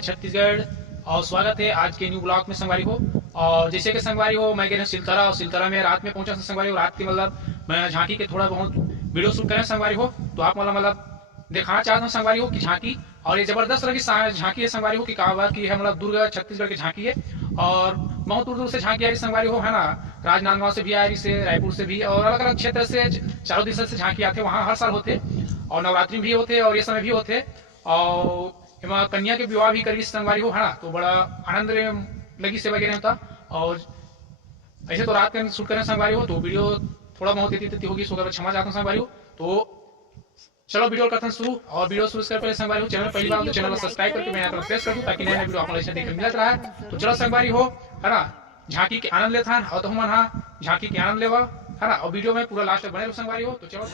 जय छत्तीसगढ़ और स्वागत है आज के न्यू ब्लॉग में संगवारी हो। और जैसे कि संगवारी हो मैं गए सिलतरा और सिलतरा में रात में पहुंचा संगवारी हो। रात की मतलब मैं झांकी के थोड़ा बहुत वीडियो शूट करें संगवारी हो, तो आप मतलब दिखाना चाहता हूँ संगवारी हो की झांकी। और ये जबरदस्त लगी झांकी है संगवारी हो की कावर की है, मतलब दुर्ग छत्तीसगढ़ की झांकी है और बहुत दूर दूर से झांकी आ रही संगवारी हो है ना। राजनांदगांव से भी आ रही से, रायपुर से भी और अलग अलग क्षेत्र से चारों दिशा से झांकी आते, वहाँ हर साल होते और नवरात्रि भी होते और ये समय भी होते। और कन्या के विवाह भी करी संगवारी हो है ना, तो बड़ा आनंद लगी से वगैरह होता। और ऐसे तो रात का शूट करें संगवारी हो, तो वीडियो थोड़ा बहुत इतनी होगी, सो क्षमा चाहता हूँ संगवारी हो। तो चलो वीडियो करते हैं शुरू। और वीडियो शुरू करने पहले संगवारी हो चैनल पहली बार तो चैनल को सब्सक्राइब करके मैं यहाँ प्रेस कर दूं ताकि नया नया वीडियो आपको देखने मिलता रहा है। तो चलो संगवारी हो है ना, झांकी के आनंद लेता है और तो हम झांकी के आनंद लेवा है ना। और वीडियो में पूरा लास्ट तक बने रहो संगवारी हो। तो चलो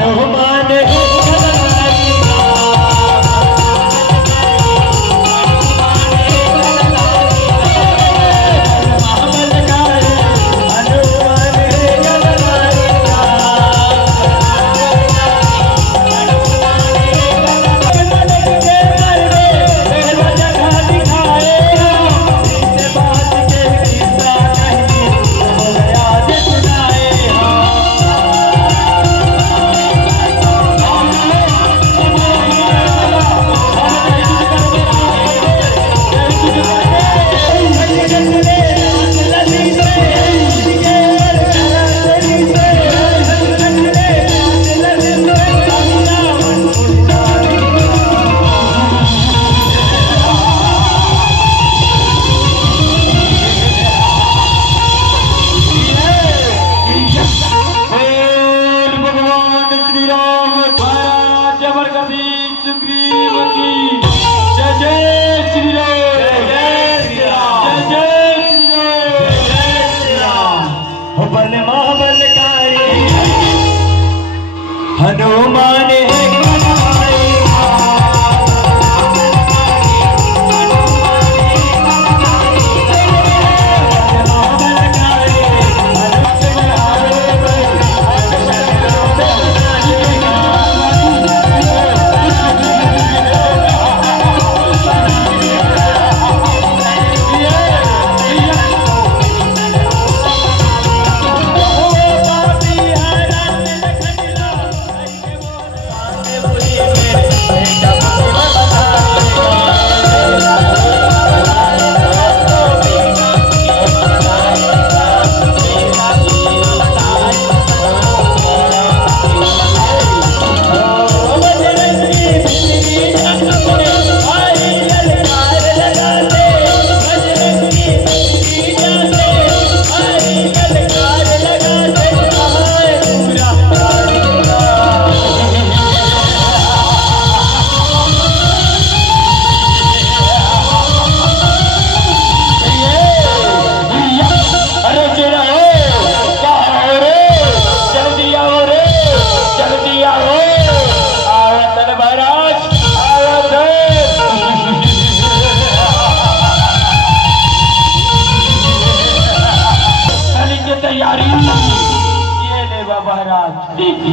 हनुमान गदधारी हनुमान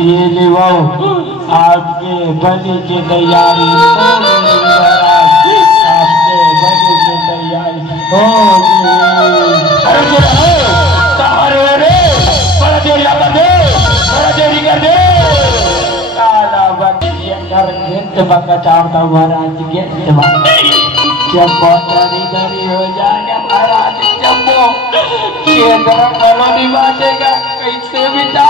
ये लिवाओ आपके बलि की तैयारी आपके बलि की तैयारी अरे बड़ा देरी कर दे बड़ा देरी कर दे काला बतिया कर घेत बंगा चावता महाराज घेत चंपो दरी दरी हो जाएगा महाराज चंपो ये जरा कॉलोनी बांटेगा कैसे बिता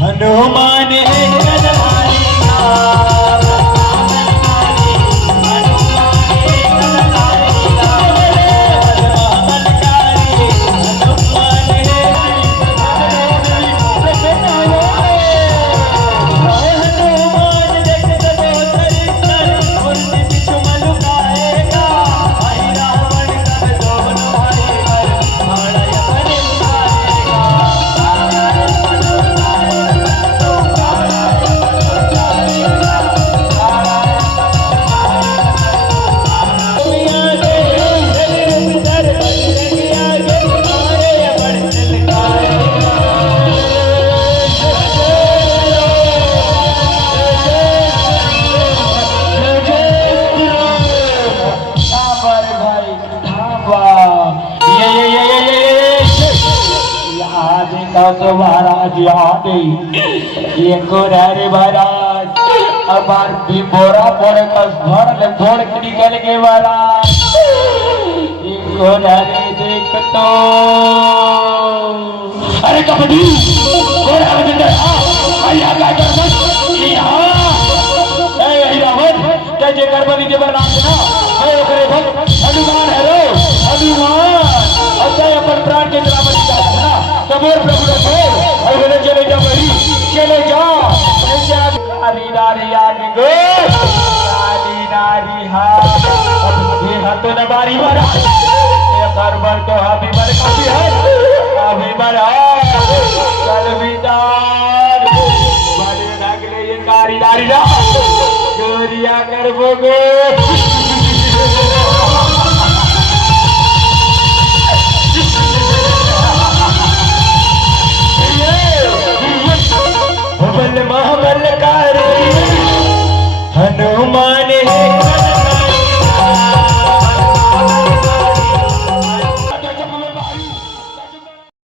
हनुमान गदधारी तो महाराज याद ये रे महाराज अब भी बोरा बोरे का भर ले भोर निकल के महाराज ये देख तो अरे कबड्डी बोरा बंदर आया का कर यहां ए रावण जय करबली के बरनाम ना मैं ओकरे भक्त हनुमान है रो हनुमान अजय अपन प्राण के जला बलि का ना कबीर प्रभु ने चले जा भाई चले जा हरी नारी आगे गो बारी बड़ा एक और बार तो अभी बार काफी है अभी बड़ा चल बिदार बड़े लगले ये कारीदारी ना गोरिया कर बोगो बल महाबल कारी हनुमान